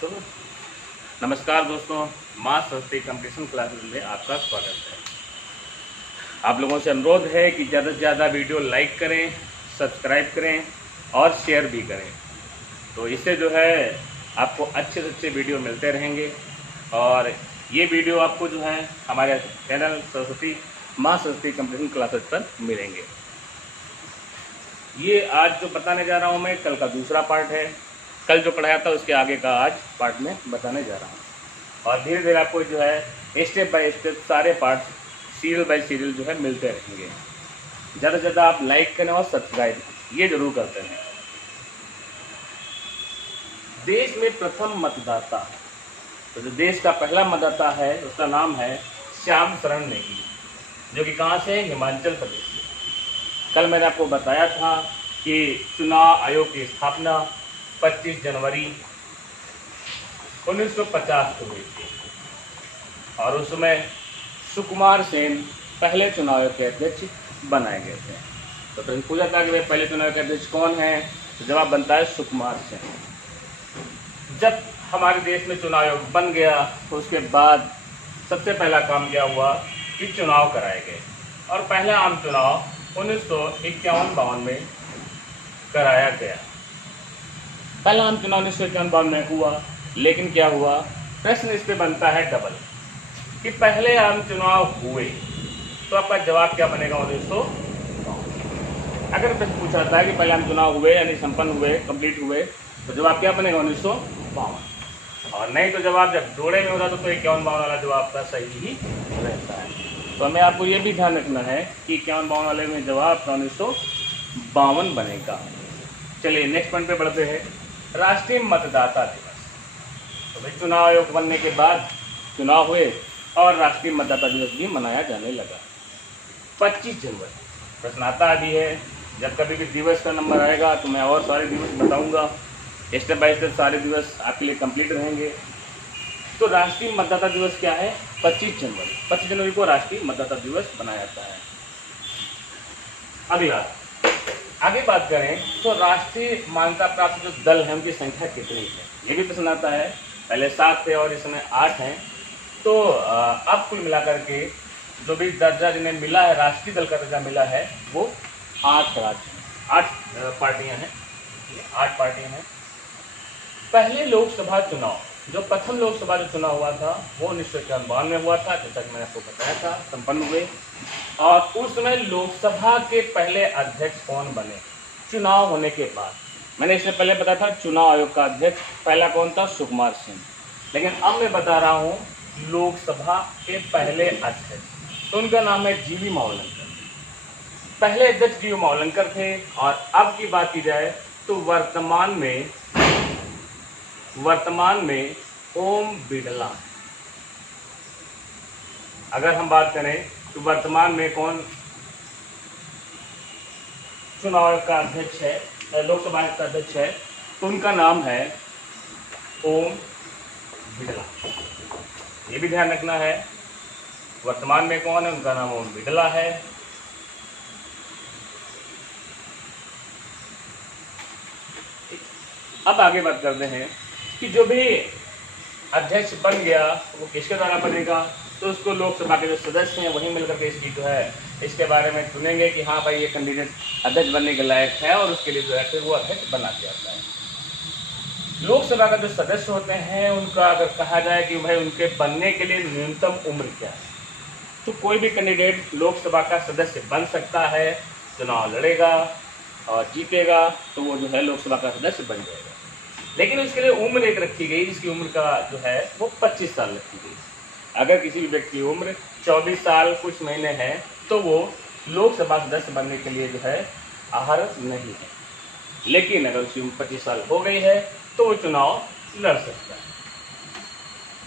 तो नमस्कार दोस्तों, माँ सरस्वती कंपटीशन क्लासेस में आपका स्वागत है। आप लोगों से अनुरोध है कि ज़्यादा से ज़्यादा वीडियो लाइक करें, सब्सक्राइब करें और शेयर भी करें। तो इससे जो है आपको अच्छे से अच्छे वीडियो मिलते रहेंगे और ये वीडियो आपको जो है हमारे चैनल सरस्वती माँ सरस्वती कंपटीशन क्लासेस पर मिलेंगे। ये आज जो बताने जा रहा हूँ मैं, कल का दूसरा पार्ट है। कल जो पढ़ाया था उसके आगे का आज पार्ट में बताने जा रहा हूँ और धीरे धीरे आपको जो है स्टेप बाय स्टेप सारे पार्ट सीरियल बाय सीरियल जो है मिलते रहेंगे। ज़्यादा से ज़्यादा आप लाइक करें और सब्सक्राइब ये जरूर करते हैं। देश में प्रथम मतदाता, तो जो देश का पहला मतदाता है उसका नाम है श्याम शरण नेगी, जो कि कहाँ से, हिमाचल प्रदेश से। कल मैंने आपको बताया था कि चुनाव आयोग की स्थापना 25 जनवरी 1950 को हुई थी और उसमें सुकुमार सेन पहले चुनाव आयोग के अध्यक्ष बनाए गए थे। तो प्रश्न पूछा था कि वे पहले चुनाव आयोग के अध्यक्ष कौन है, तो जवाब बनता है सुकुमार सेन। जब हमारे देश में चुनाव आयोग बन गया तो उसके बाद सबसे पहला काम क्या हुआ कि चुनाव कराए गए और पहला आम चुनाव 1951-52 में कराया गया। पहला आम चुनाव 1951 में हुआ, लेकिन क्या हुआ, प्रश्न इस पे बनता है डबल कि पहले आम चुनाव हुए तो आपका जवाब क्या बनेगा 1952। अगर प्रश्न पूछा था कि पहले आम चुनाव हुए यानी संपन्न हुए, कंप्लीट हुए, तो जवाब क्या बनेगा 1952। और नहीं तो जवाब जब जोड़े में होता तो 51-52 वाला जवाब का सही ही रहता है। तो हमें आपको ये भी ध्यान रखना है कि 51-52 वाले में जवाब 1952 बनेगा। चलिए नेक्स्ट पॉइंट पे बढ़ते हैं, राष्ट्रीय मतदाता दिवस। तो भाई चुनाव आयोग बनने के बाद चुनाव हुए और राष्ट्रीय मतदाता दिवस भी मनाया जाने लगा 25 जनवरी। प्रश्न आता भी है, जब कभी भी दिवस का नंबर आएगा तो मैं और सारे दिवस बताऊंगा, स्टेप बाय स्टेप सारे दिवस आपके लिए कंप्लीट रहेंगे। तो राष्ट्रीय मतदाता दिवस क्या है, 25 जनवरी। 25 जनवरी को राष्ट्रीय मतदाता दिवस मनाया जाता है। अगला आगे बात करें तो राष्ट्रीय मान्यता प्राप्त जो दल है उनकी संख्या कितनी है, ये भी प्रश्न आता है। पहले 7 थे और इस समय 8 हैं। तो अब कुल मिलाकर के जो भी दर्जा जिन्हें मिला है, राष्ट्रीय दल का दर्जा मिला है, वो 8 राज्य 8 पार्टियां हैं। 8 पार्टियां हैं। पहले लोकसभा चुनाव, जो प्रथम लोकसभा जो चुनाव हुआ था वो 1951 में हुआ था, जैसा कि मैंने आपको बताया था, संपन्न हुए। और उस समय लोकसभा के पहले अध्यक्ष कौन बने चुनाव होने के बाद। मैंने इससे पहले बताया था चुनाव आयोग का अध्यक्ष पहला कौन था, सुकुमार सेन। लेकिन अब मैं बता रहा हूँ लोकसभा के पहले अध्यक्ष, तो उनका नाम है जीवी मावलंकर। पहले अध्यक्ष जीवी मावलंकर थे। और अब की बात की जाए तो वर्तमान में ओम बिड़ला। अगर हम बात करें तो वर्तमान में कौन चुनाव का अध्यक्ष है, लोकसभा का अध्यक्ष है, तो उनका नाम है ओम बिड़ला। ये भी ध्यान रखना है, वर्तमान में कौन है, उनका नाम ओम बिड़ला है। अब आगे बात करते हैं कि जो भी अध्यक्ष बन गया वो किसके द्वारा बनेगा, तो उसको लोकसभा के जो सदस्य हैं वही मिलकर के इसकी जो है इसके बारे में चुनेंगे कि हाँ भाई ये कैंडिडेट अध्यक्ष बनने के लायक है, और उसके लिए जो है फिर वो अध्यक्ष बना दिया जाता है। लोकसभा का जो सदस्य होते हैं उनका अगर कहा जाए कि भाई उनके बनने के लिए न्यूनतम उम्र क्या है, तो कोई भी कैंडिडेट लोकसभा का सदस्य बन सकता है, चुनाव लड़ेगा और जीतेगा तो वो जो है लोकसभा का सदस्य बन जाएगा। लेकिन उसके लिए उम्र एक रखी गई, जिसकी उम्र का जो है वो 25 साल रखी गई। अगर किसी भी व्यक्ति की उम्र 24 साल कुछ महीने है तो वो लोकसभा सदस्य बनने के लिए जो है अहर्ह नहीं है। लेकिन अगर उसकी उम्र 25 साल हो गई है तो वो चुनाव लड़ सकता है।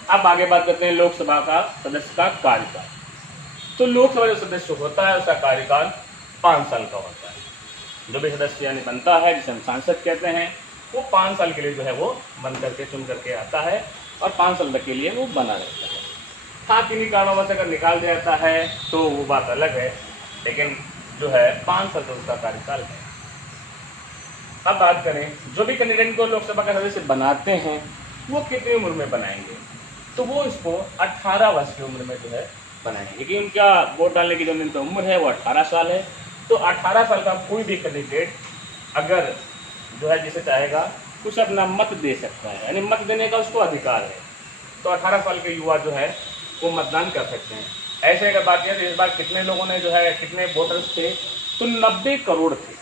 अब आगे बात करते हैं लोकसभा का सदस्य का कार्यकाल। तो लोकसभा जो सदस्य होता है उसका कार्यकाल 5 साल का होता है। जो भी सदस्य यानी बनता है, जिसे हम सांसद कहते हैं, वो 5 साल के लिए जो है वो बन करके चुन करके आता है और 5 साल तक के लिए वो बना रहता है। हाँ, किन्हीं कारणों से अगर निकाल दिया जाता है तो वो बात अलग है, लेकिन जो है 5 साल तक उसका कार्यकाल है। अब बात करें जो भी कैंडिडेट को लोकसभा का सदस्य बनाते हैं वो कितनी उम्र में बनाएंगे, तो वो इसको 18 वर्ष की उम्र में जो है बनाएंगे, क्योंकि उनका वोट डालने की जो न्यूनतम उम्र है वो 18 साल है। तो 18 साल का कोई भी कैंडिडेट अगर जो है जिसे चाहेगा कुछ अपना मत दे सकता है, यानी मत देने का उसको अधिकार है। तो 18 साल के युवा जो है वो मतदान कर सकते हैं। ऐसे अगर बात करें तो इस बार कितने लोगों ने जो है कितने वोटर्स थे, तो 90 करोड़ थे।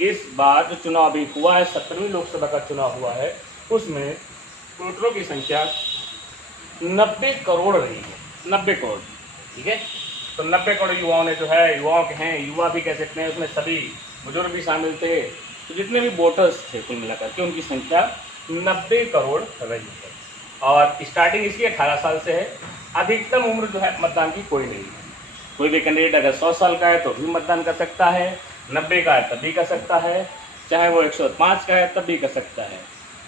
इस बार जो चुनाव अभी हुआ है, 17वीं लोकसभा का चुनाव हुआ है, उसमें वोटरों की संख्या 90 करोड़ रही है, 90 करोड़, ठीक है। तो 90 करोड़ युवाओं ने जो है, युवाओं के हैं, युवा भी कह सकते हैं, उसमें सभी बुजुर्ग भी शामिल थे। तो जितने भी वोटर्स थे कुल मिलाकर के उनकी संख्या 90 करोड़ रही है। और स्टार्टिंग इसकी 18 साल से है। अधिकतम उम्र जो है मतदान की कोई नहीं है। कोई भी कैंडिडेट अगर 100 साल का है तो भी मतदान कर सकता है, 90 का है तब भी कर सकता है, चाहे वो 105 का है तब भी कर सकता है,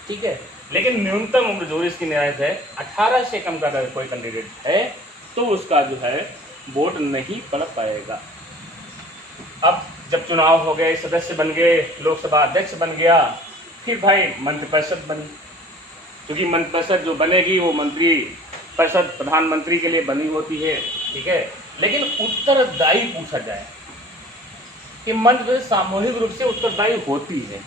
ठीक है। लेकिन न्यूनतम उम्र जो इसकी निर्धारित है, 18 से कम का अगर कोई कैंडिडेट है तो उसका जो है वोट नहीं पड़ पाएगा। अब जब चुनाव हो गए, सदस्य बन गए, लोकसभा अध्यक्ष बन गया, फिर भाई मंत्रिपरिषद बनी, क्योंकि मंत्रिपरिषद जो बनेगी वो मंत्री परिषद प्रधानमंत्री के लिए बनी होती है, ठीक है। लेकिन उत्तरदायी पूछा जाए कि मंत्रिपरिषद सामूहिक रूप से उत्तरदायी होती है,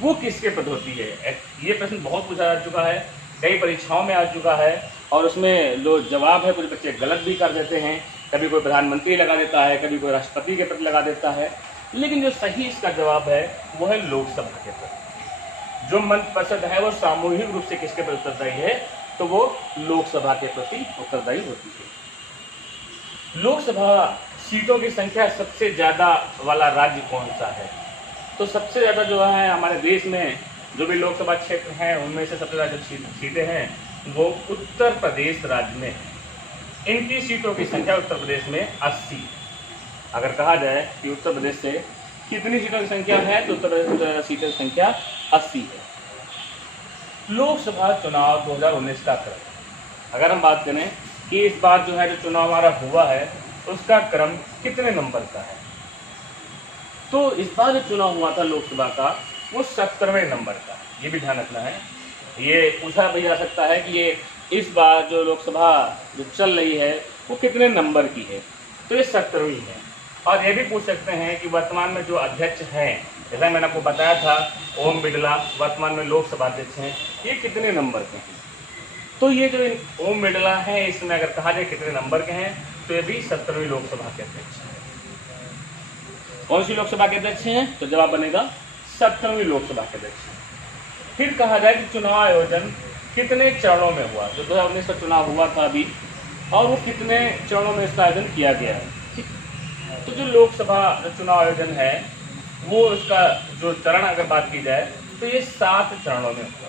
वो किसके प्रति होती है? ये प्रश्न बहुत पूछा जा चुका है, कई परीक्षाओं में आ चुका है, और उसमें जो जवाब है कुछ बच्चे गलत भी कर देते हैं। कभी कोई प्रधानमंत्री लगा देता है, कभी कोई राष्ट्रपति के प्रति लगा देता है, लेकिन जो सही इसका जवाब है वो है लोकसभा के प्रति। जो मंत्रिपरिषद है वो सामूहिक रूप से किसके प्रति उत्तरदायी है, तो वो लोकसभा के प्रति उत्तरदायी होती है। लोकसभा सीटों की संख्या सबसे ज़्यादा वाला राज्य कौन सा है? तो सबसे ज़्यादा जो है हमारे देश में जो भी लोकसभा क्षेत्र हैं उनमें से सबसे ज़्यादा सीटें हैं वो उत्तर प्रदेश राज्य में है। इनकी सीटों की संख्या उत्तर प्रदेश में 80। अगर कहा जाए कि उत्तर प्रदेश से कितनी सीटों की संख्या है, तो उत्तर प्रदेश में सीटों की संख्या 80 है। लोकसभा चुनाव 2019 का क्रम, अगर हम बात करें कि इस बार जो है जो चुनाव हमारा हुआ है उसका क्रम कितने नंबर का है, तो इस बार जो चुनाव हुआ था लोकसभा का वो 17वें नंबर का। ये भी ध्यान रखना है, ये पूछा भी जा सकता है कि ये इस बार जो लोकसभा जो चल रही है वो कितने नंबर की है, तो ये 17वीं है। और ये भी पूछ सकते हैं कि वर्तमान में जो अध्यक्ष हैं, जैसा मैंने आपको बताया था ओम बिरला वर्तमान में लोकसभा अध्यक्ष हैं, ये कितने नंबर के हैं। तो ये जो ओम बिरला हैं इसमें अगर कहा जाए कितने नंबर के हैं, तो ये भी 17वीं लोकसभा के अध्यक्ष हैं। कौन सी लोकसभा के अध्यक्ष हैं, तो जवाब बनेगा 17वीं लोकसभा के अध्यक्ष हैं। फिर कहा जाए कि चुनाव आयोजन कितने चरणों में हुआ, जो 2019 का चुनाव हुआ था अभी, और वो कितने चरणों में इसका आयोजन किया गया है। तो जो लोकसभा चुनाव आयोजन है वो इसका जो चरण अगर बात की जाए तो ये 7 चरणों में हुआ।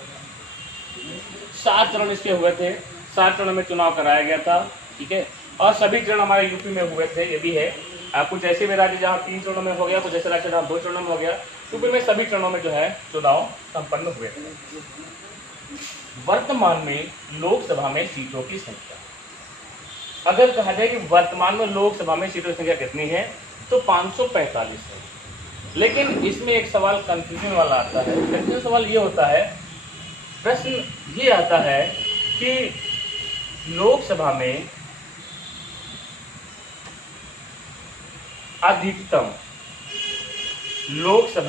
7 चरण इसके हुए थे, 7 चरणों में चुनाव कराया गया था, ठीक है। और सभी चरण हमारे यूपी में हुए थे, ये भी है। कुछ ऐसे भी राज्य जहाँ 3 चरणों में हो गया, कुछ ऐसे राज्य जहाँ 2 चरणों में हो गया। यूपी में सभी चरणों में जो है चुनाव संपन्न हुए थे। वर्तमान में लोकसभा में सीटों की संख्या, अगर कहा जाए कि वर्तमान में लोकसभा में सीटों की संख्या कितनी है, तो 545 है। लेकिन इसमें एक सवाल कंफ्यूजन वाला आता है। कंफ्यूजन सवाल ये होता है, प्रश्न ये आता है कि लोकसभा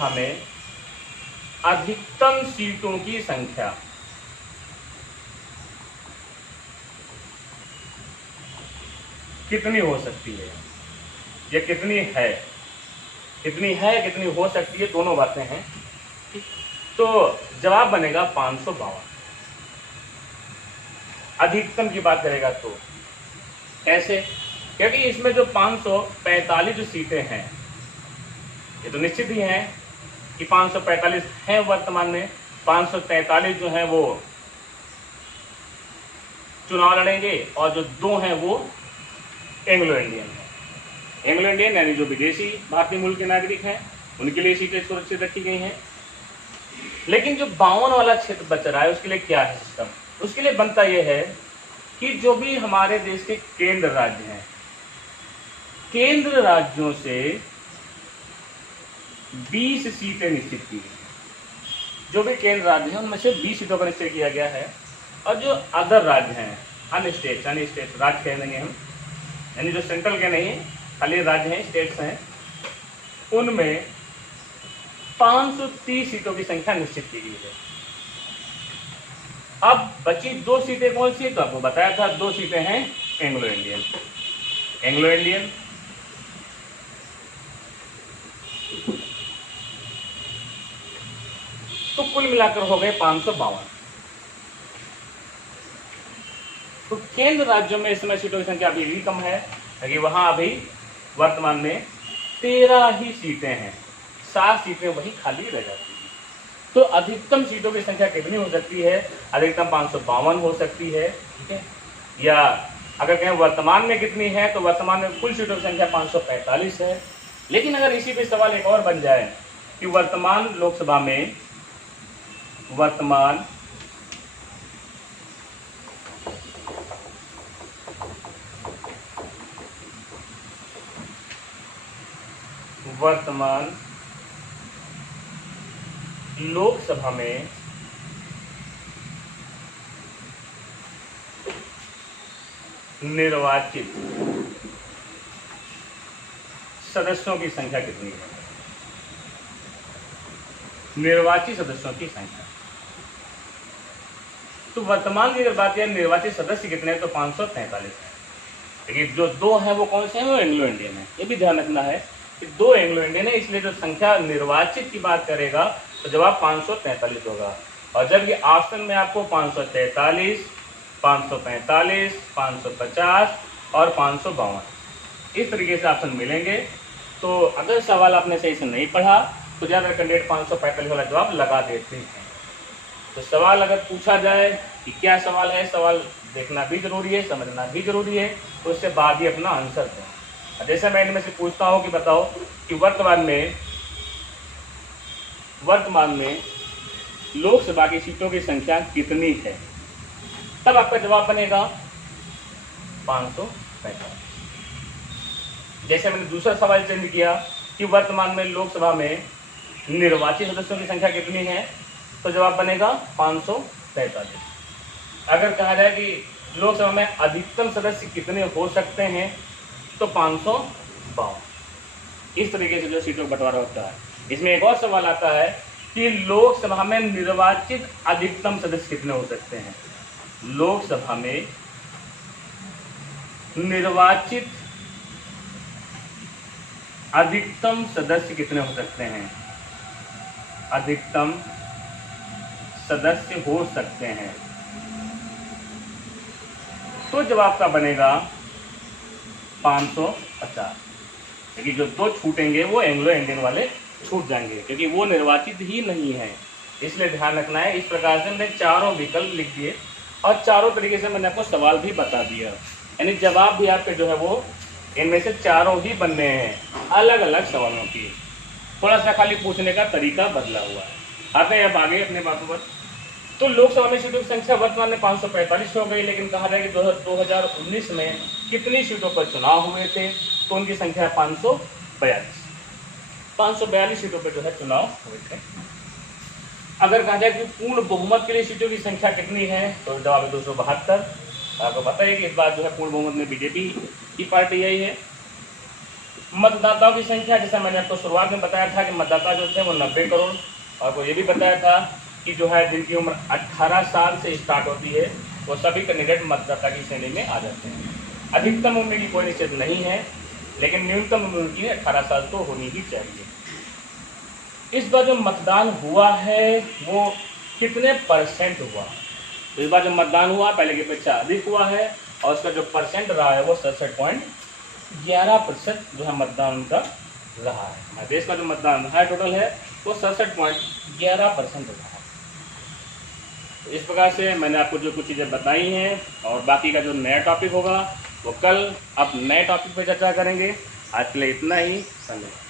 में अधिकतम सीटों की संख्या कितनी हो सकती है, या कितनी है, कितनी हो सकती है, दोनों बातें हैं। तो जवाब बनेगा 552। अधिकतम की बात करेगा तो कैसे, क्योंकि इसमें जो 545 जो सीटें हैं ये तो निश्चित ही हैं कि 545 हैं वर्तमान में, 543 जो हैं वो चुनाव लड़ेंगे, और जो 2 हैं वो एंग्लो इंडियन है। एंग्लो इंडियन यानी जो विदेशी भारतीय मूल के नागरिक हैं उनके लिए सीटें सुरक्षित रखी गई हैं। लेकिन जो 52 वाला क्षेत्र बच रहा है उसके लिए क्या है सिस्टम, उसके लिए बनता यह है कि जो भी हमारे देश के केंद्र राज्य हैं, केंद्र राज्यों से 20 सीटें निश्चित की गई। जो भी केंद्र राज्य हैं उनमें से 20 सीटों का निश्चय किया गया है, और जो अदर राज्य हैं, अन्य स्टेट्स राज्य कह देंगे हम, यानी जो सेंट्रल के नहीं खाली राज्य हैं, स्टेट्स हैं, उनमें 530 सीटों की संख्या निश्चित की गई है। अब बची 2 सीटें कौन सी? तो आपको बताया था 2 सीटें हैं एंग्लो इंडियन तो कुल मिलाकर हो गए 552। तो केंद्र राज्यों में इस समय सीटों की संख्या अभी भी कम है, क्योंकि वहां अभी वर्तमान में 13 ही सीटें हैं, 7 सीटें वही खाली रह जाती हैं। तो अधिकतम सीटों की संख्या कितनी हो सकती है? अधिकतम 552 हो सकती है, ठीक है। या अगर कहें वर्तमान में कितनी है, तो वर्तमान में कुल सीटों की संख्या 545 है। लेकिन अगर इसी पे सवाल एक और बन जाए कि वर्तमान लोकसभा में वर्तमान लोकसभा में निर्वाचित सदस्यों की संख्या कितनी है? निर्वाचित सदस्यों की संख्या, तो वर्तमान की अगर बात करें निर्वाचित सदस्य कितने हैं, तो 543 है। लेकिन जो 2 हैं वो कौन से हैं? वो एंग्लो इंडियन है। ये भी ध्यान रखना है कि 2 एंग्लो इंडियन है, इसलिए जो संख्या निर्वाचित की बात करेगा तो जवाब 543 होगा। और जब ये ऑप्शन में आपको 543, 545, 550 और 552 इस तरीके से ऑप्शन मिलेंगे, तो अगर सवाल आपने सही से नहीं पढ़ा तो ज़्यादातर कैंडिडेट 545 वाला जवाब लगा देते हैं। तो सवाल अगर पूछा जाए कि क्या सवाल है, सवाल देखना भी जरूरी है, समझना भी जरूरी है, तो उसके बाद ही अपना आंसर दें। जैसे मैं इनमें से पूछता हूँ कि बताओ कि वर्तमान में लोकसभा की सीटों की संख्या कितनी है, तब आपका जवाब बनेगा 545। जैसे मैंने दूसरा सवाल चेंज किया कि वर्तमान में लोकसभा में निर्वाचित सदस्यों की संख्या कितनी है, तो जवाब बनेगा 545। अगर कहा जाए कि लोकसभा में अधिकतम सदस्य कितने हो सकते हैं, तो 552। इस तरीके से जो सीटों का बंटवारा होता है। इसमें एक और सवाल आता है कि लोकसभा में निर्वाचित अधिकतम सदस्य कितने हो सकते हैं। लोकसभा में निर्वाचित अधिकतम सदस्य कितने हो सकते हैं? अधिकतम सदस्य हो सकते हैं, तो जवाब का बनेगा 550। लेकिन जो 2 छूटेंगे वो एंग्लो इंडियन वाले छूट जाएंगे, क्योंकि वो निर्वाचित ही नहीं है, इसलिए ध्यान रखना है। इस प्रकार से मैंने चारों विकल्प लिख दिए और चारों तरीके से मैंने आपको सवाल भी बता दिया, यानी जवाब भी आपके जो है वो इनमें से चारों ही बनने हैं, अलग अलग सवालों की। थोड़ा सा खाली पूछने का तरीका बदला हुआ है। आते हैं अब आगे अपने बातों पर। तो लोकसभा में सीटों की संख्या वर्तमान में 545 हो गई, लेकिन कहा जाए कि 2019 में कितनी सीटों पर चुनाव हुए थे, तो उनकी संख्या 542 सीटों पर जो है चुनाव हुए थे। अगर कहा जाए कि पूर्ण बहुमत के लिए सीटों की संख्या कितनी है, तो जवाब है 272। आपको पता है कि इस बार जो है पूर्ण बहुमत में बीजेपी की पार्टी आई है। मतदाताओं की संख्या, जैसा मैंने आपको शुरुआत में बताया था कि मतदाता जो थे वो 90 करोड़, और आपको ये भी बताया था कि जो है जिनकी उम्र 18 साल से स्टार्ट होती है वो सभी कैंडिडेट मतदाता की श्रेणी में आ जाते हैं। अधिकतम उम्र की कोई निश्चित नहीं है, लेकिन न्यूनतम उम्र की 18 साल तो होनी ही चाहिए। इस बार जो मतदान हुआ है वो कितने परसेंट हुआ? तो इस बार जो मतदान हुआ पहले की अपेक्षा अधिक हुआ है, और उसका जो परसेंट रहा है वो 67.11% जो है मतदान का रहा है। हमारे देश का जो मतदान है टोटल है वो 67.11% रहा है। तो इस प्रकार से मैंने आपको जो कुछ चीज़ें बताई हैं, और बाकी का जो नया टॉपिक होगा वो कल आप नए टॉपिक पर चर्चा करेंगे। आज के लिए इतना ही, धन्यवाद।